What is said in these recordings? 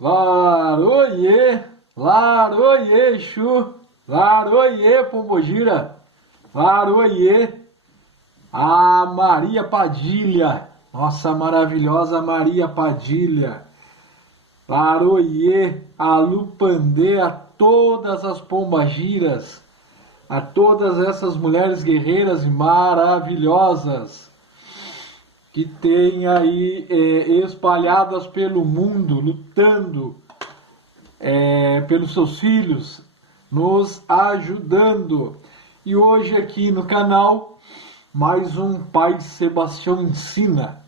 Laroie, laroie, Exu, laroie, Pombogira, laroie, a Maria Padilha, nossa maravilhosa Maria Padilha, laroie, a Lupandê, a todas as pombagiras, a todas essas mulheres guerreiras e maravilhosas que tem aí espalhadas pelo mundo, lutando pelos seus filhos, nos ajudando. E hoje aqui no canal, mais um Pai Sebastião Ensina.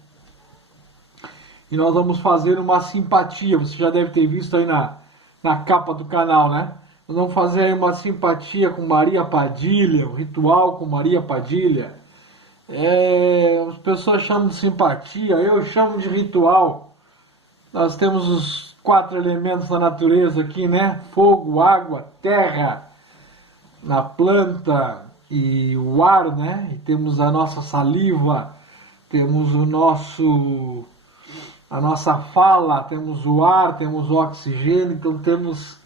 E nós vamos fazer uma simpatia, você já deve ter visto aí na capa do canal, né? Nós vamos fazer aí uma simpatia com Maria Padilha, um ritual com Maria Padilha. As pessoas chamam de simpatia, eu chamo de ritual. Nós temos os 4 elementos da natureza aqui, né? Fogo, água, terra, na planta e o ar, né? E temos a nossa saliva, temos a nossa fala, temos o ar, temos o oxigênio, então temos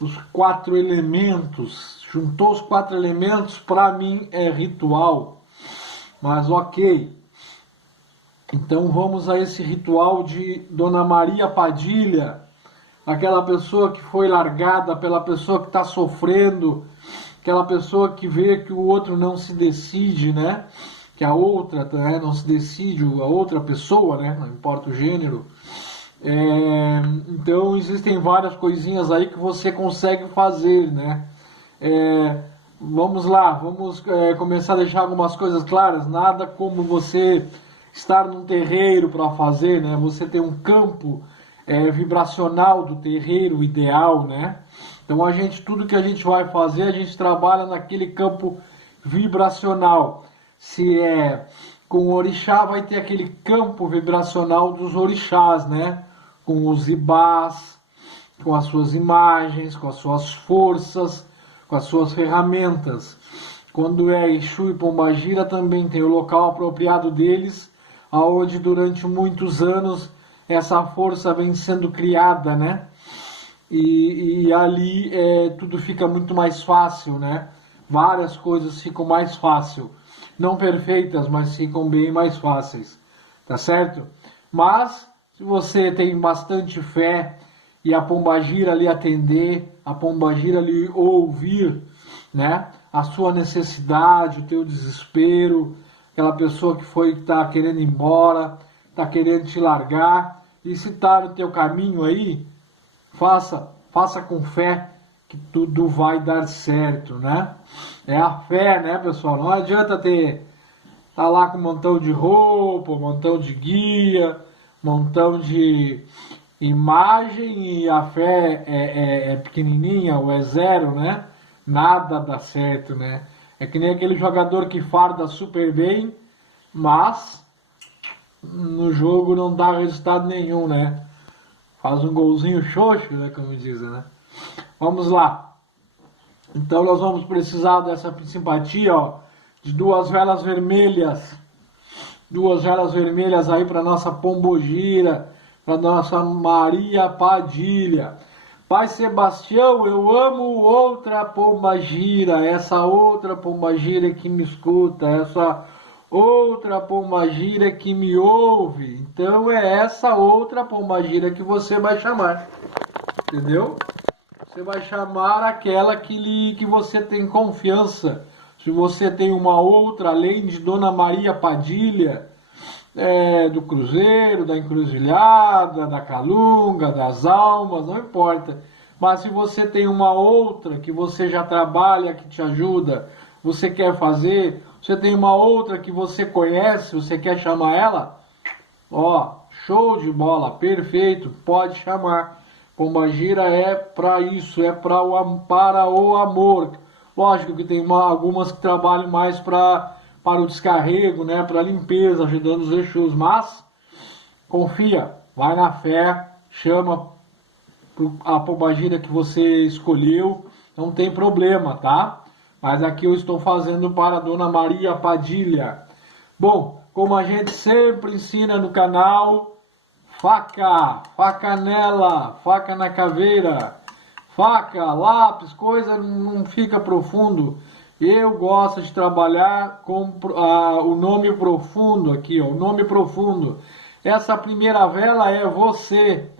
os 4 elementos. Juntou os 4 elementos, para mim é ritual. Mas ok, então vamos a esse ritual de Dona Maria Padilha, aquela pessoa que foi largada, pela pessoa que está sofrendo, aquela pessoa que vê que o outro não se decide, né? Que a outra não se decide, a outra pessoa, né? Não importa o gênero. Então existem várias coisinhas aí que você consegue fazer, né? Vamos lá, vamos começar a deixar algumas coisas claras. Nada como você estar num terreiro para fazer, né? Você tem um campo vibracional do terreiro ideal, né? Então tudo que a gente vai fazer, a gente trabalha naquele campo vibracional. Se é com o orixá, vai ter aquele campo vibracional dos orixás, né? Com os ibás, com as suas imagens, com as suas forças, com as suas ferramentas. Quando é Exu e Pombagira, também tem o local apropriado deles, aonde durante muitos anos essa força vem sendo criada, né? E ali tudo fica muito mais fácil, né? Várias coisas ficam mais fácil. Não perfeitas, mas ficam bem mais fáceis, tá certo? Mas, se você tem bastante fé e a Pombagira lhe atender, a Pombagira lhe ouvir, né? A sua necessidade, o teu desespero, aquela pessoa que está querendo ir embora, está querendo te largar, e se está no teu caminho aí, faça com fé que tudo vai dar certo, né? É a fé, né, pessoal? Não adianta tá lá com um montão de roupa, um montão de guia, um montão de imagem e a fé é pequenininha ou é zero, né? Nada dá certo, né? É que nem aquele jogador que farda super bem, mas no jogo não dá resultado nenhum, né? Faz um golzinho xoxo, né? Como dizem, né? Vamos lá. Então nós vamos precisar dessa simpatia, ó, de 2 velas vermelhas. 2 velas vermelhas aí para nossa Pombogira, para nossa Maria Padilha. Pai Sebastião, eu amo outra Pombagira, essa outra Pombagira que me escuta, essa outra Pombagira que me ouve. Então é essa outra Pombagira que você vai chamar, entendeu? Você vai chamar aquela que você tem confiança. Se você tem uma outra, além de Dona Maria Padilha, do Cruzeiro, da Encruzilhada, da Calunga, das Almas, não importa. Mas se você tem uma outra que você já trabalha, que te ajuda, você quer fazer, você tem uma outra que você conhece, você quer chamar ela, ó, show de bola, perfeito, pode chamar. Pombagira é para isso, é para o amor. Lógico que tem algumas que trabalham mais para o descarrego, né, para limpeza, ajudando os Exus, mas confia, vai na fé, chama a Pombagira que você escolheu, não tem problema, tá? Mas aqui eu estou fazendo para a Dona Maria Padilha. Bom, como a gente sempre ensina no canal, faca, facanela, faca na caveira, faca, lápis, coisa não fica profundo. Eu gosto de trabalhar com o nome profundo aqui, ó, o nome profundo. Essa primeira vela é você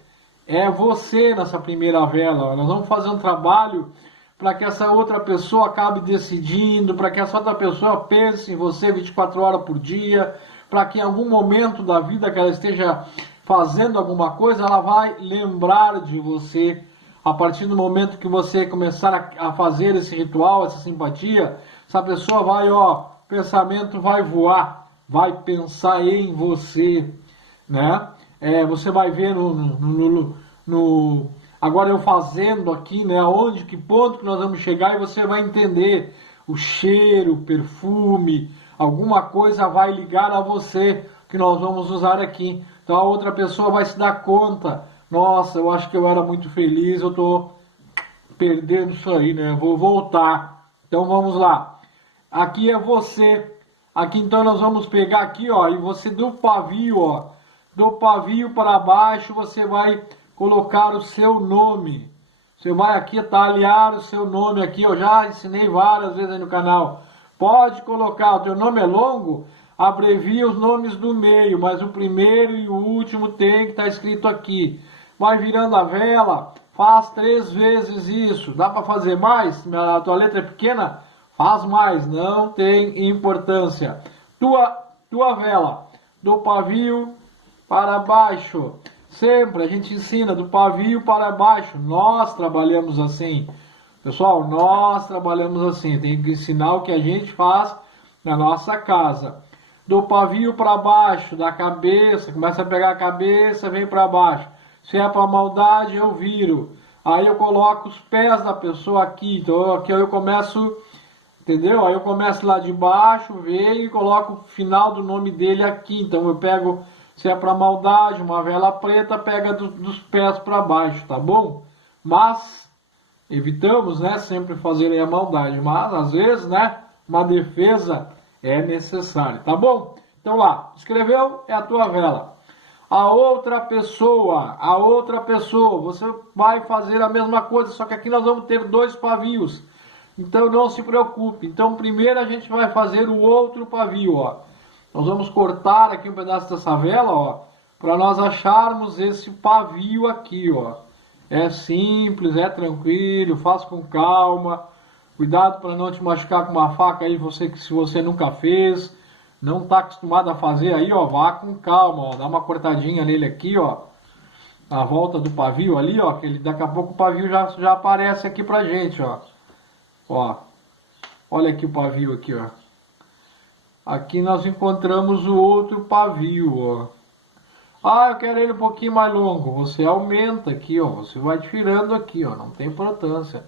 nessa primeira vela. Ó. Nós vamos fazer um trabalho para que essa outra pessoa acabe decidindo, para que essa outra pessoa pense em você 24 horas por dia, para que em algum momento da vida que ela esteja fazendo alguma coisa, ela vai lembrar de você. A partir do momento que você começar a fazer esse ritual, essa simpatia, essa pessoa vai, ó, pensamento vai voar, vai pensar em você, né? Você vai ver agora eu fazendo aqui, né? Aonde, que ponto que nós vamos chegar e você vai entender o cheiro, o perfume, alguma coisa vai ligar a você que nós vamos usar aqui. Então a outra pessoa vai se dar conta. Nossa, eu acho que eu era muito feliz, eu tô perdendo isso aí, né? Vou voltar. Então vamos lá. Aqui é você. Aqui então nós vamos pegar aqui, ó, e você do pavio, ó, do pavio para baixo, você vai colocar o seu nome. Você vai aqui talhar o seu nome aqui, eu já ensinei várias vezes aí no canal. Pode colocar, o teu nome é longo, abrevia os nomes do meio, mas o primeiro e o último tem que estar escrito aqui. Vai virando a vela, faz 3 vezes isso. Dá para fazer mais? A tua letra é pequena? Faz mais, não tem importância. Tua vela, do pavio para baixo. Sempre a gente ensina do pavio para baixo. Nós trabalhamos assim. Pessoal, nós trabalhamos assim. Tem que ensinar o que a gente faz na nossa casa. Do pavio para baixo, da cabeça. Começa a pegar a cabeça, vem para baixo. Se é para maldade, eu viro. Aí eu coloco os pés da pessoa aqui. Então aqui eu começo, entendeu? Aí eu começo lá de baixo, venho e coloco o final do nome dele aqui. Então eu pego, se é para maldade, uma vela preta, pega dos pés para baixo, tá bom? Mas evitamos, né, sempre fazer a maldade. Mas às vezes, né, uma defesa é necessária, tá bom? Então lá, escreveu, é a tua vela. A outra pessoa, você vai fazer a mesma coisa, só que aqui nós vamos ter 2 pavios. Então não se preocupe. Então primeiro a gente vai fazer o outro pavio, ó. Nós vamos cortar aqui um pedaço dessa vela, ó, para nós acharmos esse pavio aqui, ó. É simples, é tranquilo, faz com calma. Cuidado para não te machucar com uma faca aí, se você nunca fez. Não está acostumado a fazer aí, ó, vá com calma, ó, dá uma cortadinha nele aqui, ó, na volta do pavio ali, ó, que ele, daqui a pouco o pavio já aparece aqui pra gente, ó, olha aqui o pavio aqui, ó, aqui nós encontramos o outro pavio, ó, eu quero ele um pouquinho mais longo, você aumenta aqui, ó, você vai tirando aqui, ó, não tem importância.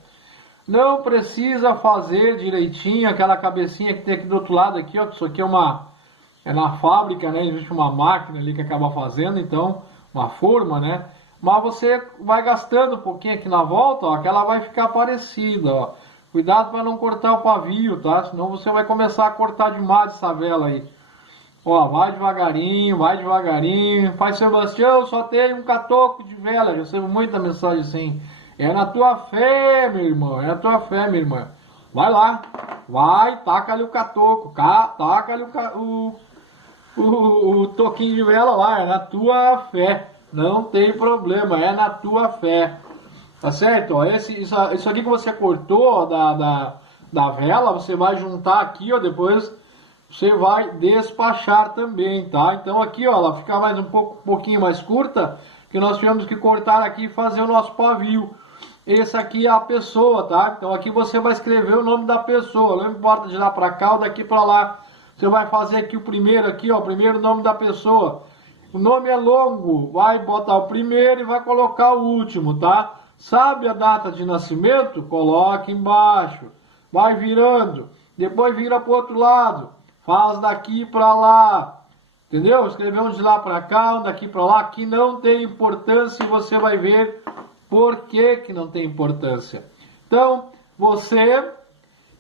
Não precisa fazer direitinho aquela cabecinha que tem aqui do outro lado aqui, ó, que isso aqui é na fábrica, né? Existe uma máquina ali que acaba fazendo, então, uma forma, né? Mas você vai gastando um pouquinho aqui na volta, ó, que ela vai ficar parecida, ó. Cuidado para não cortar o pavio, tá? Senão você vai começar a cortar demais essa vela aí. Ó, vai devagarinho, vai devagarinho. Pai Sebastião, só tem um catoco de vela, eu recebo muita mensagem assim. É na tua fé, meu irmão. É na tua fé, minha irmã. Vai lá. Vai, taca-lhe o catoco. Taca-lhe o toquinho de vela lá. É na tua fé. Não tem problema. É na tua fé. Tá certo? Ó, isso aqui que você cortou, ó, da vela, você vai juntar aqui, ó. Depois você vai despachar também, tá? Então aqui, ó, ela fica mais um pouquinho mais curta, que nós tivemos que cortar aqui e fazer o nosso pavio. Esse aqui é a pessoa, tá? Então aqui você vai escrever o nome da pessoa. Não importa de lá para cá ou daqui para lá. Você vai fazer aqui o primeiro aqui, ó, o primeiro nome da pessoa. O nome é longo, vai botar o primeiro e vai colocar o último, tá? Sabe a data de nascimento? Coloque embaixo. Vai virando. Depois vira pro outro lado. Faz daqui para lá. Entendeu? Escreveu um de lá para cá, um daqui para lá. Aqui não tem importância e você vai ver por que não tem importância. Então, você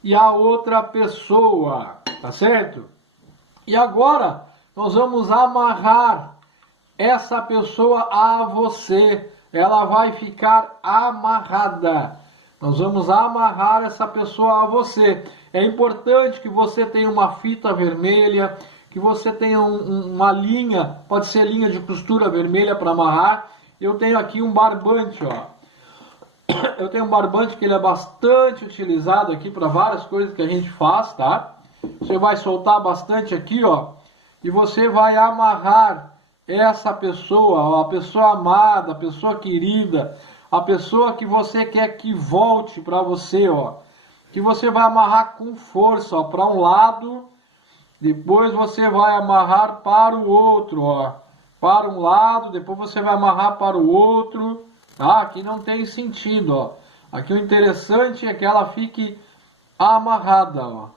e a outra pessoa, tá certo? E agora, nós vamos amarrar essa pessoa a você. Ela vai ficar amarrada. Nós vamos amarrar essa pessoa a você. É importante que você tenha uma fita vermelha, que você tenha uma linha, pode ser linha de costura vermelha para amarrar. Eu tenho aqui um barbante, ó. Eu tenho um barbante que ele é bastante utilizado aqui para várias coisas que a gente faz, tá? Você vai soltar bastante aqui, ó, e você vai amarrar essa pessoa, ó, a pessoa amada, a pessoa querida, a pessoa que você quer que volte para você, ó, que você vai amarrar com força, ó, para um lado, depois você vai amarrar para o outro, ó, para um lado, depois você vai amarrar para o outro, tá? Aqui não tem sentido, ó. Aqui o interessante é que ela fique amarrada, ó.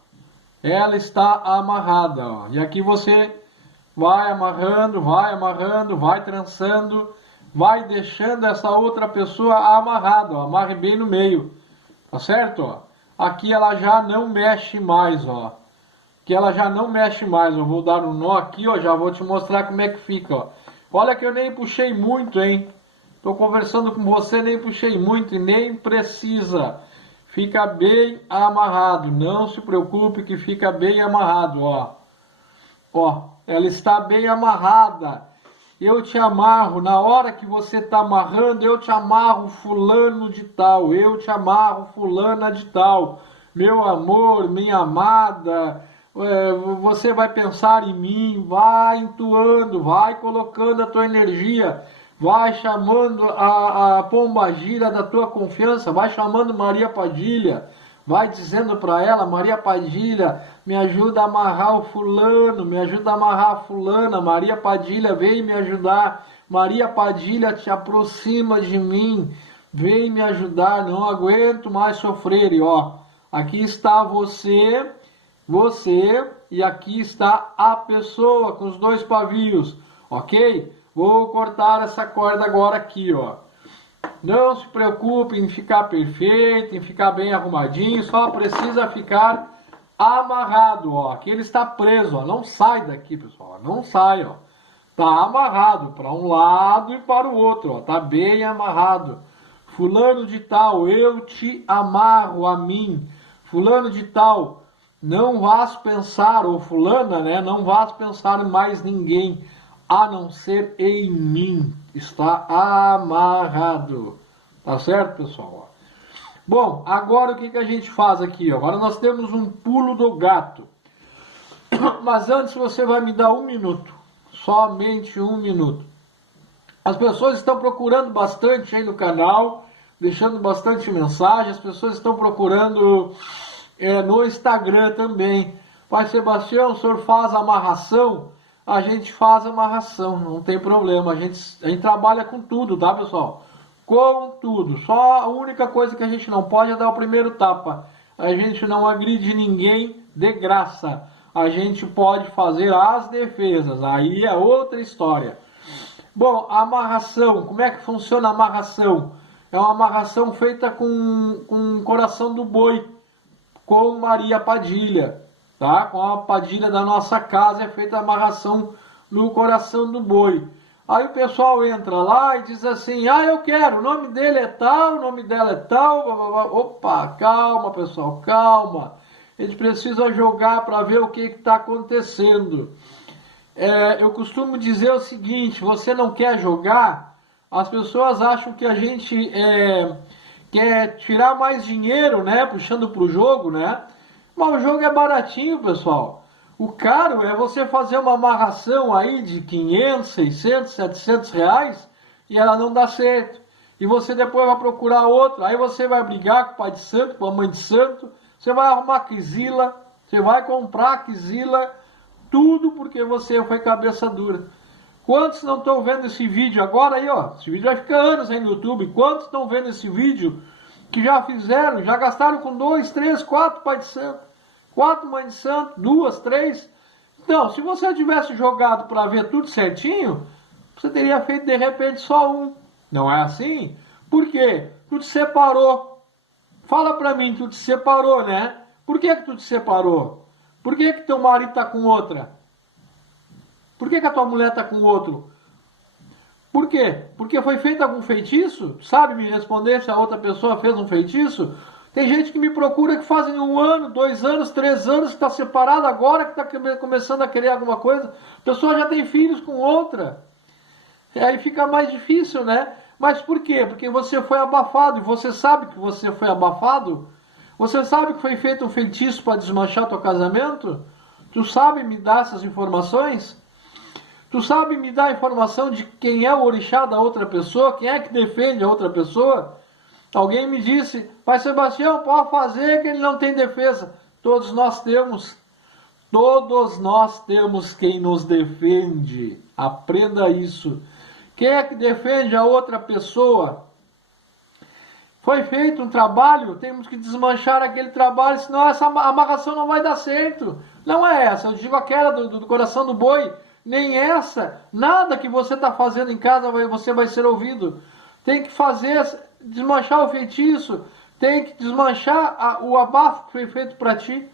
Ela está amarrada, ó. E aqui você vai amarrando, vai trançando, vai deixando essa outra pessoa amarrada, ó. Amarre bem no meio, tá certo? Ó. Aqui ela já não mexe mais, ó. Aqui ela já não mexe mais. Eu vou dar um nó aqui, ó. Já vou te mostrar como é que fica, ó. Olha que eu nem puxei muito, hein? Tô conversando com você, nem puxei muito e nem precisa. Fica bem amarrado. Não se preocupe que fica bem amarrado, ó. Ó, ela está bem amarrada. Eu te amarro. Na hora que você está amarrando, eu te amarro fulano de tal. Eu te amarro fulana de tal. Meu amor, minha amada, você vai pensar em mim, vai entoando, vai colocando a tua energia, vai chamando a pombagira da tua confiança, vai chamando Maria Padilha, vai dizendo para ela, Maria Padilha, me ajuda a amarrar o fulano, me ajuda a amarrar a fulana, Maria Padilha, vem me ajudar, Maria Padilha, te aproxima de mim, vem me ajudar, não aguento mais sofrer. E ó, aqui está você, e aqui está a pessoa com os dois pavios, ok? Vou cortar essa corda agora aqui, ó. Não se preocupe em ficar perfeito, em ficar bem arrumadinho, só precisa ficar amarrado, ó. Aqui ele está preso, ó. Não sai daqui, pessoal, não sai, ó. Tá amarrado para um lado e para o outro, ó. Tá bem amarrado. Fulano de tal, eu te amarro a mim. Fulano de tal, não vás pensar, ou fulana, né? Não vás pensar em mais ninguém a não ser em mim. Está amarrado. Tá certo, pessoal? Bom, agora o que a gente faz aqui? Agora nós temos um pulo do gato. Mas antes você vai me dar 1 minuto. Somente 1 minuto. As pessoas estão procurando bastante aí no canal, deixando bastante mensagem. As pessoas estão procurando no Instagram também. Pai Sebastião, o senhor faz amarração? A gente faz amarração, não tem problema. A gente trabalha com tudo, tá, pessoal? Com tudo. Só a única coisa que a gente não pode é dar o primeiro tapa. A gente não agride ninguém de graça. A gente pode fazer as defesas. Aí é outra história. Bom, a amarração. Como é que funciona a amarração? É uma amarração feita com coração do boi, com Maria Padilha. Tá? Com a Padilha da nossa casa é feita a amarração no coração do boi. Aí o pessoal entra lá e diz assim, ah, eu quero, o nome dele é tal, o nome dela é tal, blá, blá, blá. Opa, calma, pessoal, calma. A gente precisa jogar para ver o que está acontecendo. Eu costumo dizer o seguinte, você não quer jogar, as pessoas acham que a gente quer tirar mais dinheiro, né, puxando para o jogo, né? Mas o jogo é baratinho, pessoal. O caro é você fazer uma amarração aí de 500, 600, 700 reais e ela não dá certo. E você depois vai procurar outra. Aí você vai brigar com o pai de santo, com a mãe de santo. Você vai arrumar quizila. Você vai comprar quizila. Tudo porque você foi cabeça dura. Quantos não estão vendo esse vídeo agora aí, ó? Esse vídeo vai ficar anos aí no YouTube. Quantos estão vendo esse vídeo que já fizeram, já gastaram com 2, 3, 4 pai de santo? 4 mães de santo, 2, 3. Então, se você tivesse jogado para ver tudo certinho, você teria feito de repente só um. Não é assim? Por quê? Tu te separou. Fala para mim, tu te separou, né? Por que tu te separou? Por que teu marido tá com outra? Por que a tua mulher tá com outro? Por quê? Porque foi feito algum feitiço? Sabe me responder se a outra pessoa fez um feitiço? Tem gente que me procura que fazem 1 ano, 2 anos, 3 anos, que está separado agora, que está começando a querer alguma coisa. A pessoa já tem filhos com outra. Aí fica mais difícil, né? Mas por quê? Porque você foi abafado. E você sabe que você foi abafado? Você sabe que foi feito um feitiço para desmanchar teu casamento? Tu sabe me dar essas informações? Tu sabe me dar a informação de quem é o orixá da outra pessoa? Quem é que defende a outra pessoa? Alguém me disse, Pai Sebastião, pode fazer que ele não tem defesa. Todos nós temos quem nos defende. Aprenda isso. Quem é que defende a outra pessoa? Foi feito um trabalho, temos que desmanchar aquele trabalho, senão essa amarração não vai dar certo. Não é essa, eu digo aquela do coração do boi, nem essa. Nada que você está fazendo em casa você vai ser ouvido. Tem que desmanchar o feitiço, tem que desmanchar o abafo que foi feito para ti.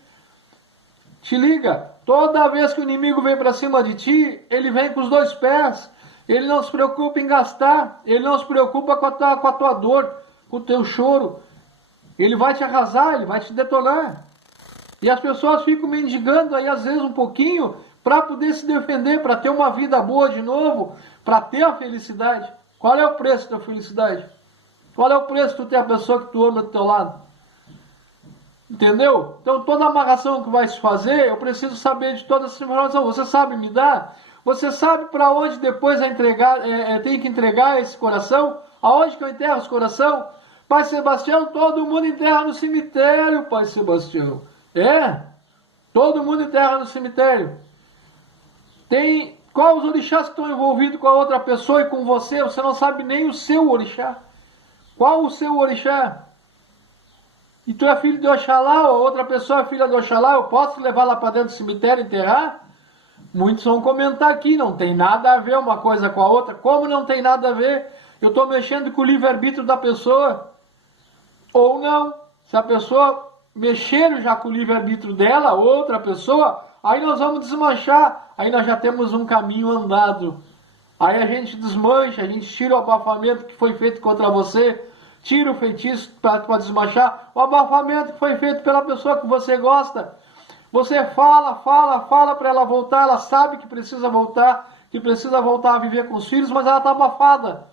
Te liga, toda vez que o inimigo vem para cima de ti, ele vem com os 2 pés. Ele não se preocupa em gastar, ele não se preocupa com a tua dor, com o teu choro. Ele vai te arrasar, ele vai te detonar. E as pessoas ficam mendigando aí às vezes um pouquinho para poder se defender, para ter uma vida boa de novo, para ter a felicidade. Qual é o preço da felicidade? Qual é o preço de tu ter a pessoa que tu ama do teu lado? Entendeu? Então toda amarração que vai se fazer, eu preciso saber de toda essa informação. Você sabe me dar? Você sabe para onde depois tem que entregar esse coração? Aonde que eu enterro esse coração? Pai Sebastião, todo mundo enterra no cemitério, Pai Sebastião. Todo mundo enterra no cemitério. Qual os orixás que estão envolvidos com a outra pessoa e com você? Você não sabe nem o seu orixá. Qual o seu orixá? E tu é filho de Oxalá, ou outra pessoa é filha de Oxalá, eu posso levar lá para dentro do cemitério e enterrar? Muitos vão comentar aqui, não tem nada a ver uma coisa com a outra. Como não tem nada a ver? Eu estou mexendo com o livre-arbítrio da pessoa. Ou não. Se a pessoa mexer já com o livre-arbítrio dela, outra pessoa, aí nós vamos desmanchar. Aí nós já temos um caminho andado. Aí a gente desmancha, a gente tira o abafamento que foi feito contra você, tira o feitiço para desmanchar, o abafamento que foi feito pela pessoa que você gosta. Você fala para ela voltar, ela sabe que precisa voltar a viver com os filhos, mas ela está abafada.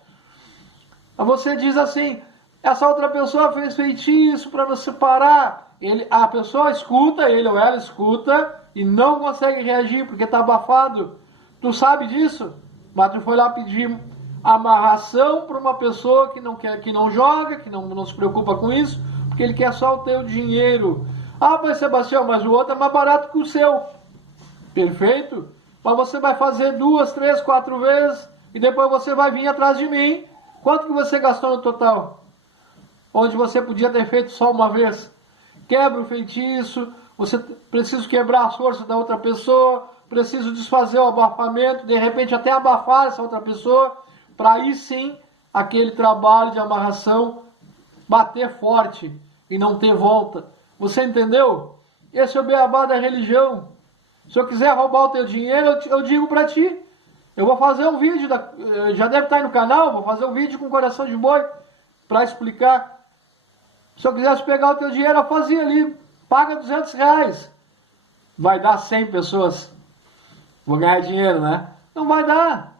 Aí você diz assim, essa outra pessoa fez feitiço para nos separar. A pessoa escuta, ele ou ela escuta e não consegue reagir porque está abafado. Tu sabe disso? Mas tu foi lá pedir amarração para uma pessoa que não quer, que não joga, que não se preocupa com isso, porque ele quer só o teu dinheiro. Ah, Pai Sebastião, mas o outro é mais barato que o seu. Perfeito? Mas você vai fazer 2, 3, 4 vezes e depois você vai vir atrás de mim. Quanto que você gastou no total? Onde você podia ter feito só uma vez. Quebra o feitiço, você precisa quebrar as forças da outra pessoa, preciso desfazer o abafamento, de repente até abafar essa outra pessoa, para aí sim aquele trabalho de amarração bater forte e não ter volta. Você entendeu? Esse é o beabá da religião. Se eu quiser roubar o teu dinheiro, eu digo para ti. Eu vou fazer um vídeo, já deve estar aí no canal, vou fazer um vídeo com coração de boi para explicar. Se eu quisesse pegar o teu dinheiro, eu fazia ali. Paga R$200. Vai dar 100 pessoas. Vou ganhar dinheiro, né? Não vai dar.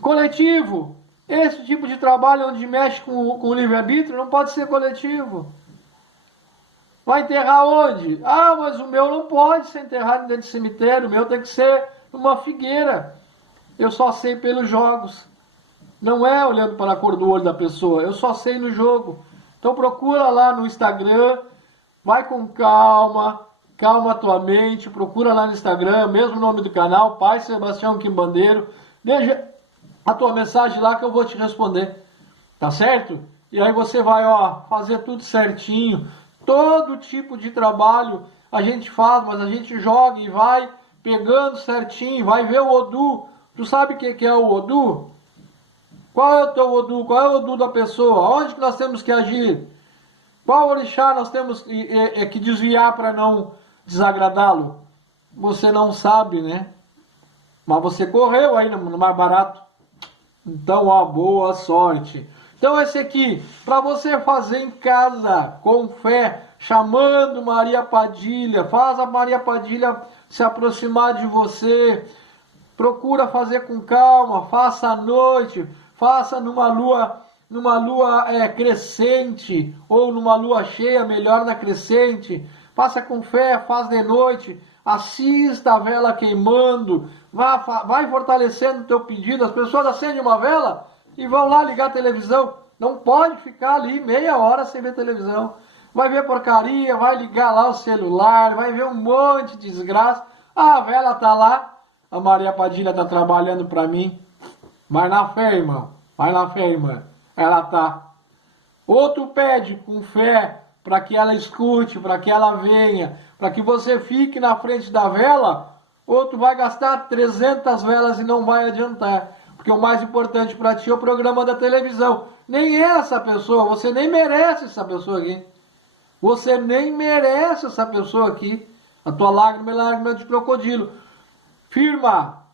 Coletivo. Esse tipo de trabalho onde mexe com o livre-arbítrio não pode ser coletivo. Vai enterrar onde? Ah, mas o meu não pode ser enterrado dentro de cemitério. O meu tem que ser numa figueira. Eu só sei pelos jogos. Não é olhando para a cor do olho da pessoa. Eu só sei no jogo. Então procura lá no Instagram. Vai com calma. Calma a tua mente. Procura lá no Instagram. Mesmo nome do canal. Pai Sebastião Quimbandeiro. Deixa a tua mensagem lá que eu vou te responder. Tá certo? E aí você vai fazer tudo certinho. Todo tipo de trabalho a gente faz, mas a gente joga e vai pegando certinho, vai ver o Odu. Tu sabe o que é o Odu? Qual é o teu Odu? Qual é o Odu da pessoa? Onde que nós temos que agir? Qual orixá nós temos que desviar para não desagradá-lo? Você não sabe, né? Mas você correu aí no mais barato. Então, ó, boa sorte. Então esse aqui, para você fazer em casa, com fé, chamando Maria Padilha, faz a Maria Padilha se aproximar de você, procura fazer com calma, faça à noite, faça numa lua crescente, ou numa lua cheia, melhor na crescente, faça com fé, faz de noite, assista a vela queimando, vai fortalecendo o teu pedido, as pessoas acendem uma vela, e vão lá ligar a televisão. Não pode ficar ali meia hora sem ver televisão. Vai ver porcaria, vai ligar lá o celular, vai ver um monte de desgraça. Ah, a vela tá lá, a Maria Padilha tá trabalhando para mim. Vai na fé, irmão. Vai na fé, irmã. Ela tá. Outro pede com fé para que ela escute, para que ela venha, para que você fique na frente da vela. Outro vai gastar 300 velas e não vai adiantar. Porque o mais importante para ti é o programa da televisão. Nem é essa pessoa, você nem merece essa pessoa aqui. Você nem merece essa pessoa aqui. A tua lágrima é lágrima de crocodilo. Firma,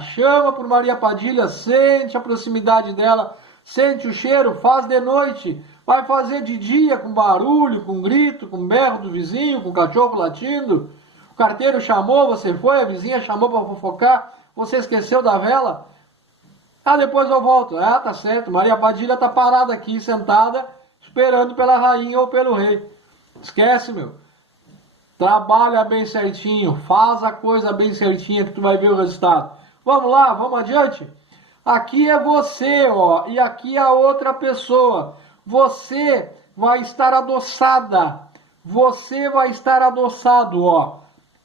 chama por Maria Padilha, sente a proximidade dela, sente o cheiro, faz de noite. Vai fazer de dia com barulho, com grito, com berro do vizinho, com cachorro latindo. O carteiro chamou, você foi, a vizinha chamou para fofocar, você esqueceu da vela. Ah, depois eu volto. Ah, tá certo. Maria Padilha tá parada aqui, sentada, esperando pela rainha ou pelo rei. Esquece, meu. Trabalha bem certinho. Faz a coisa bem certinha que tu vai ver o resultado. Vamos lá, vamos adiante? Aqui é você, ó. E aqui é a outra pessoa. Você vai estar adoçada. Você vai estar adoçado, ó.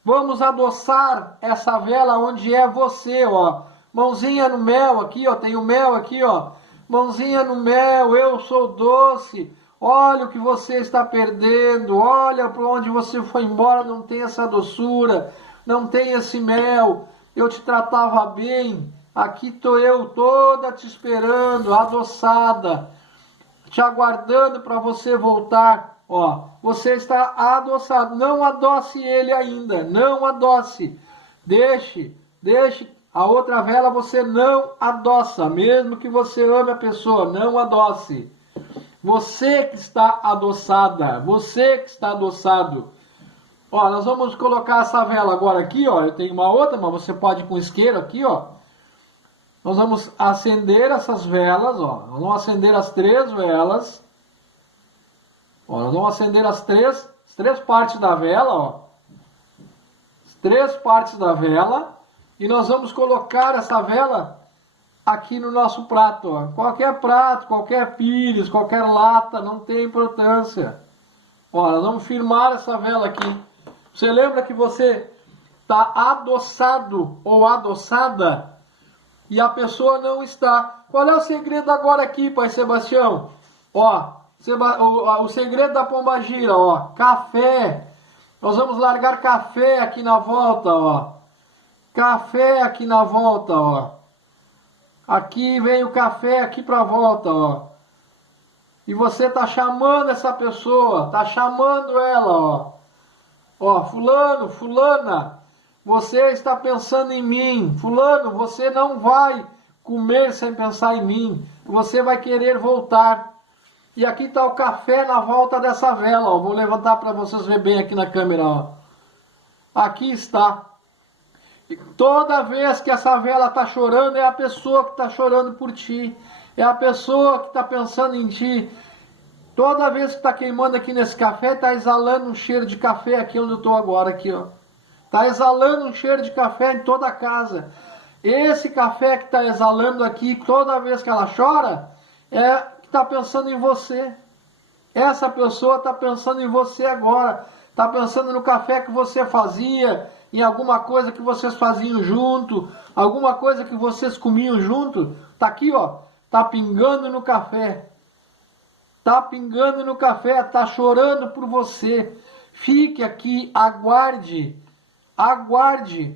Vamos adoçar essa vela onde é você, ó. Mãozinha no mel aqui, ó, tem o mel aqui, ó. Mãozinha no mel, eu sou doce. Olha o que você está perdendo. Olha para onde você foi embora, não tem essa doçura, não tem esse mel. Eu te tratava bem. Aqui estou eu toda te esperando, adoçada, te aguardando para você voltar. Ó, você está adoçado. Não adoce ele ainda, não adoce. Deixe. A outra vela você não adoça, mesmo que você ame a pessoa, não adoce. Você que está adoçada, você que está adoçado. Ó, nós vamos colocar essa vela agora aqui, ó. Eu tenho uma outra, mas você pode ir com isqueiro aqui, ó. Nós vamos acender essas velas, ó. Nós vamos acender as 3 velas. Ó, nós vamos acender as três partes da vela, ó. As 3 partes da vela. E nós vamos colocar essa vela aqui no nosso prato. Ó. Qualquer prato, qualquer pires, qualquer lata, não tem importância. Ó, nós vamos firmar essa vela aqui. Você lembra que você está adoçado ou adoçada e a pessoa não está. Qual é o segredo agora aqui, Pai Sebastião? Ó, o segredo da pombagira, ó, café. Nós vamos largar café aqui na volta, ó. Café aqui na volta, ó. Aqui vem o café aqui pra volta, ó. E você tá chamando essa pessoa, tá chamando ela, ó. Ó, fulano, fulana, você está pensando em mim. Fulano, você não vai comer sem pensar em mim. Você vai querer voltar. E aqui tá o café na volta dessa vela, ó. Vou levantar para vocês verem bem aqui na câmera, ó. Aqui está. Toda vez que essa vela está chorando, é a pessoa que está chorando por ti. É a pessoa que está pensando em ti. Toda vez que está queimando aqui nesse café, está exalando um cheiro de café aqui onde eu estou agora. Aqui, ó. Está exalando um cheiro de café em toda a casa. Esse café que está exalando aqui, toda vez que ela chora, é que está pensando em você. Essa pessoa está pensando em você agora. Está pensando no café que você fazia, em alguma coisa que vocês faziam junto, alguma coisa que vocês comiam junto. Tá aqui, ó, tá pingando no café. Tá pingando no café, tá chorando por você. Fique aqui, aguarde. Aguarde.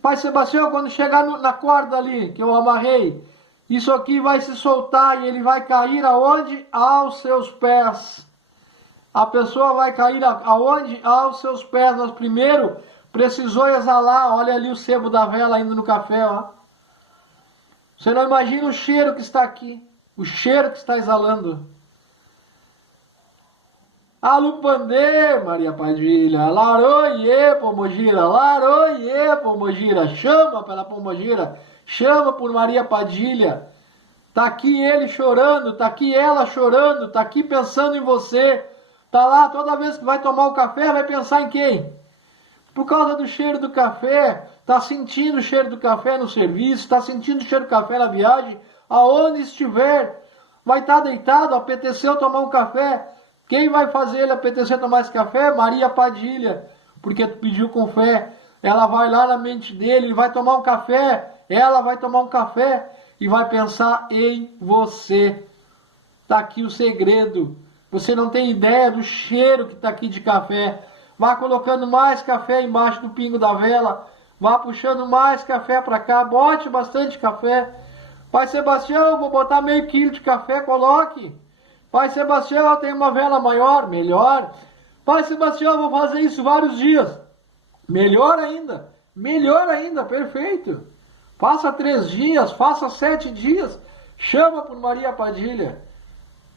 Pai Sebastião, quando chegar na corda ali, que eu amarrei, isso aqui vai se soltar e ele vai cair aonde? Aos seus pés. A pessoa vai cair aonde? Aos seus pés. Nós primeiro Precisou exalar, olha ali o sebo da vela indo no café, ó. Você não imagina o cheiro que está aqui, o cheiro que está exalando. Alupandê, Maria Padilha, laroie, Pomogira, laroie, Pomogira, chama pela Pomogira, chama por Maria Padilha. Tá aqui ele chorando, tá aqui ela chorando, tá aqui pensando em você. Tá lá, toda vez que vai tomar o café, vai pensar em quem? Por causa do cheiro do café, tá sentindo o cheiro do café no serviço, tá sentindo o cheiro do café na viagem, aonde estiver, vai estar deitado, apeteceu tomar um café. Quem vai fazer ele apetecer tomar esse café? Maria Padilha, porque tu pediu com fé. Ela vai lá na mente dele, ele vai tomar um café, ela vai tomar um café e vai pensar em você. Tá aqui o segredo. Você não tem ideia do cheiro que tá aqui de café. Vá colocando mais café embaixo do pingo da vela. Vá puxando mais café para cá. Bote bastante café. Pai Sebastião, vou botar meio quilo de café, coloque. Pai Sebastião, tem uma vela maior, melhor. Pai Sebastião, vou fazer isso vários dias. Melhor ainda, perfeito. Faça 3 dias, faça 7 dias. Chama por Maria Padilha.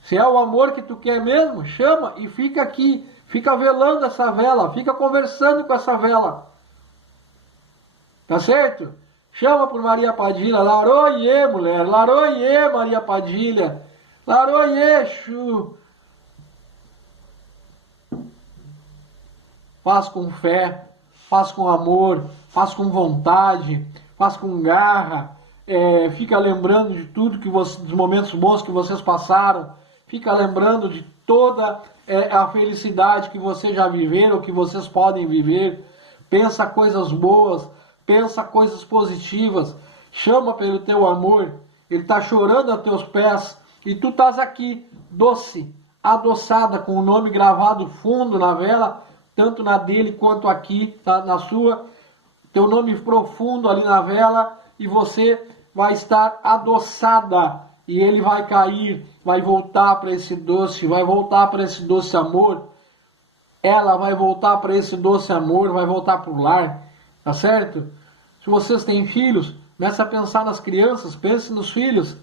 Se é o amor que tu quer mesmo, chama e fica aqui. Fica velando essa vela, fica conversando com essa vela. Tá certo? Chama por Maria Padilha. Laroie, mulher. Laroie, Maria Padilha. Laroie, Chu. Faz com fé, faz com amor, faz com vontade, faz com garra. Fica lembrando de tudo dos momentos bons que vocês passaram. Fica lembrando de toda a felicidade que vocês já viveram, que vocês podem viver. Pensa coisas boas, pensa coisas positivas. Chama pelo teu amor. Ele está chorando a teus pés. E tu estás aqui, doce, adoçada, com o nome gravado fundo na vela, tanto na dele quanto aqui, tá, na sua. Teu nome profundo ali na vela, e você vai estar adoçada. E ele vai cair, vai voltar para esse doce, vai voltar para esse doce amor. Ela vai voltar para esse doce amor, vai voltar para o lar, tá certo? Se vocês têm filhos, comece a pensar nas crianças, pense nos filhos,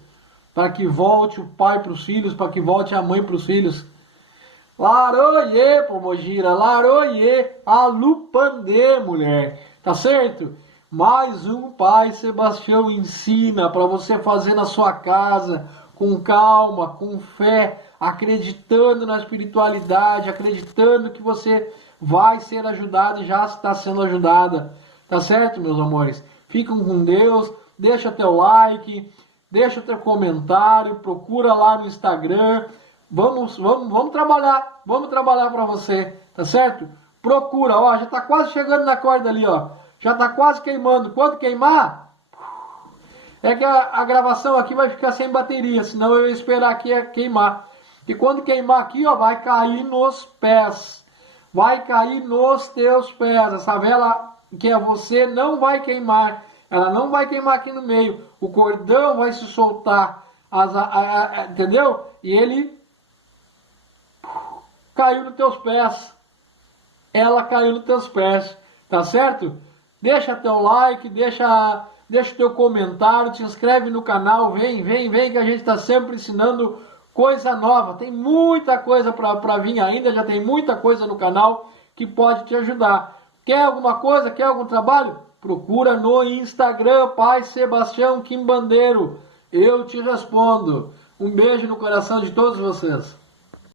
para que volte o pai para os filhos, para que volte a mãe para os filhos. Laroie, Pomogira, laroie, alupandê, mulher, tá certo? Mais um Pai Sebastião ensina para você fazer na sua casa, com calma, com fé, acreditando na espiritualidade, acreditando que você vai ser ajudado e já está sendo ajudada. Tá certo, meus amores? Ficam com Deus, deixa teu like, deixa teu comentário, procura lá no Instagram. Vamos trabalhar para você, tá certo? Procura, ó, já tá quase chegando na corda ali, ó. Já tá quase queimando. Quando queimar, é que a gravação aqui vai ficar sem bateria, senão eu ia esperar aqui queimar. E quando queimar aqui, ó, vai cair nos pés. Vai cair nos teus pés. Essa vela que é você não vai queimar. Ela não vai queimar aqui no meio. O cordão vai se soltar. Entendeu? E ele caiu nos teus pés. Ela caiu nos teus pés. Tá certo? Deixa teu like, deixa teu comentário, te inscreve no canal, vem que a gente está sempre ensinando coisa nova. Tem muita coisa para vir ainda, já tem muita coisa no canal que pode te ajudar. Quer alguma coisa, quer algum trabalho? Procura no Instagram, Pai Sebastião Quimbandeiro. Eu te respondo. Um beijo no coração de todos vocês.